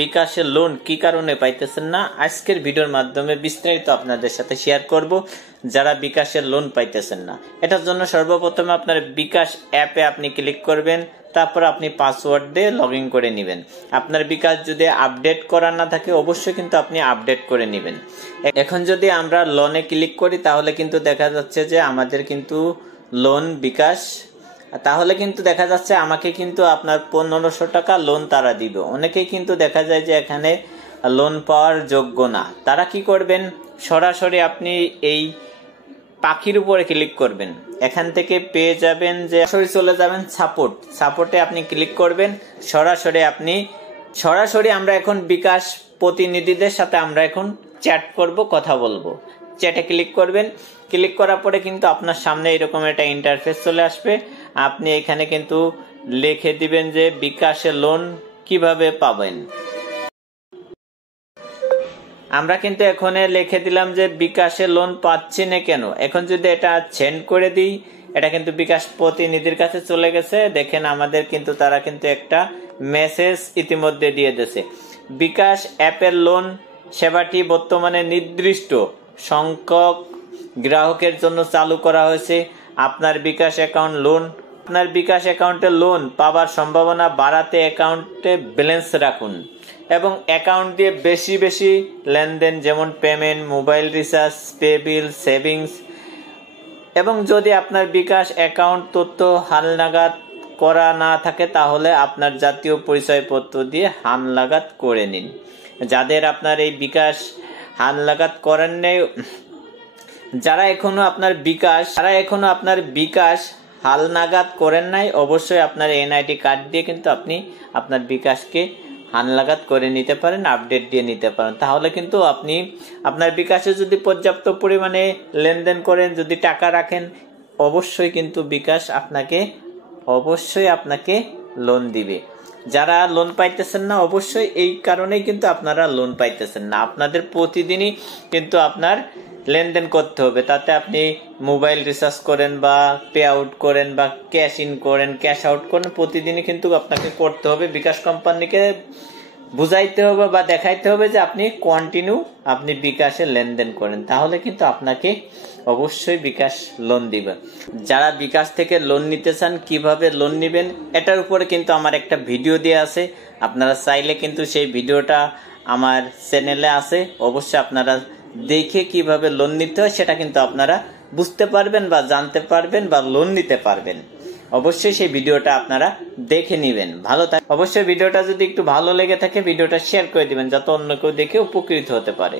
বিকাশের লোন কি কারণে পাইতেছেন না, আজকের ভিডিওর মাধ্যমে বিস্তারিত আপনাদের সাথে শেয়ার করব। যারা বিকাশের লোন পাইতেছেন না, এটার জন্য সর্বপ্রথমে আপনার বিকাশ অ্যাপে আপনি ক্লিক করবেন, তারপর আপনি পাসওয়ার্ড দিয়ে লগ ইন করে নেবেন। আপনার বিকাশ যদি আপডেট করা না থাকে অবশ্যই কিন্তু আপনি আপডেট করে নেবেন। এখন যদি আমরা লোনে ক্লিক করি তাহলে কিন্তু দেখা যাচ্ছে যে আমাদের কিন্তু লোন বিকাশ, তাহলে কিন্তু দেখা যাচ্ছে আমাকে কিন্তু আপনার 1500 টাকা লোন তারা দিবে। অনেকেই কিন্তু দেখা যায় যে এখানে লোন পাওয়ার যোগ্য না। তারা কি করবেন, সরাসরি আপনি এই পাখির উপরে ক্লিক করবেন, এখান থেকে পেয়ে যাবেন যে সরাসরি চলে যাবেন সাপোর্টে আপনি ক্লিক করবেন। সরাসরি আমরা এখন বিকাশ প্রতিনিধিদের সাথে আমরা এখন চ্যাট করব, কথা বলবো। চ্যাটে ক্লিক করবেন, ক্লিক করার পরে কিন্তু আপনার সামনে এরকম একটা ইন্টারফেস চলে আসবে। আপনি এখানে কিন্তু লিখে দিবেন যে বিকাশের লোন কিভাবে পাবেন। আমরা কিন্তু এখানে লিখে দিলাম যে বিকাশে লোন পাচ্ছি না কেন। এখন যদি এটা সেন্ড করে দিই, এটা কিন্তু বিকাশ প্রতিনিধির কাছে চলে গেছে। দেখেন আমাদের কিন্তু তারা কিন্তু একটা মেসেজ ইতিমধ্যে দিয়ে দিয়েছে। বিকাশ অ্যাপের লোন সেবাটি বর্তমানে নির্দিষ্ট সংখ্যক গ্রাহকের জন্য চালু করা হয়েছে। আপনার বিকাশ অ্যাকাউন্টে লোন পাওয়ার সম্ভাবনা বাড়াতে অ্যাকাউন্টে ব্যালেন্স রাখুন এবং অ্যাকাউন্ট দিয়ে বেশি বেশি লেনদেন, যেমন পেমেন্ট, মোবাইল রিচার্জ, পে বিল, সেভিংস। এবং যদি আপনার বিকাশ অ্যাকাউন্ট তথ্য হালনাগাদ করা না থাকে তাহলে আপনার জাতীয় পরিচয়পত্র দিয়ে হালনাগাদ করে নিন। যাদের আপনার এই বিকাশ হালনাগাদ করেন নেই, যারা এখনো আপনার বিকাশ হালনাগাদ করেন নাই, অবশ্যই আপনার এনআইডি কার্ড দিয়ে কিন্তু আপনি আপনার বিকাশকে হালনাগাদ করে নিতে পারেন, আপডেট দিয়ে নিতে পারেন। তাহলে কিন্তু আপনি আপনার বিকাশে যদি পর্যাপ্ত পরিমাণে লেনদেন করেন, যদি টাকা রাখেন, অবশ্যই কিন্তু বিকাশ আপনাকে লোন দিবে। যারা লোন পাইতেছেন না, অবশ্যই এই কারণেই কিন্তু আপনারা লোন পাইতেছেন না। আপনাদের প্রতিদিনই কিন্তু আপনার লেনদেন করতে হবে। তাতে আপনি মোবাইল রিচার্জ করেন বা পে আউট করেন বা ক্যাশ ইন করেন, ক্যাশ আউট করেন, প্রতিদিনই কিন্তু আপনাকে করতে হবে। বিকাশ কোম্পানিকে বুঝাইতে হবে বা দেখাইতে হবে যে আপনি কন্টিনিউ আপনি বিকাশে লেনদেন করেন, তাহলে কিন্তু আপনাকে অবশ্যই বিকাশ লোন দিবে। যারা বিকাশ থেকে লোন নিতে চান, কিভাবে লোন নেবেন, এটার উপরে কিন্তু আমার একটা ভিডিও দেওয়া আছে। আপনারা চাইলে কিন্তু সেই ভিডিওটা আমার চ্যানেলে আছে, অবশ্যই আপনারা দেখে কিভাবে লোন নিতে হয় সেটা কিন্তু আপনারা বুঝতে পারবেন বা জানতে পারবেন বা লোন নিতে পারবেন। অবশ্যই সেই ভিডিওটা আপনারা দেখে নেবেন। অবশ্যই ভিডিওটা যদি একটু ভালো লেগে থাকে ভিডিওটা শেয়ার করে দিবেন, যাতে অন্য কেউ দেখে উপকৃত হতে পারে।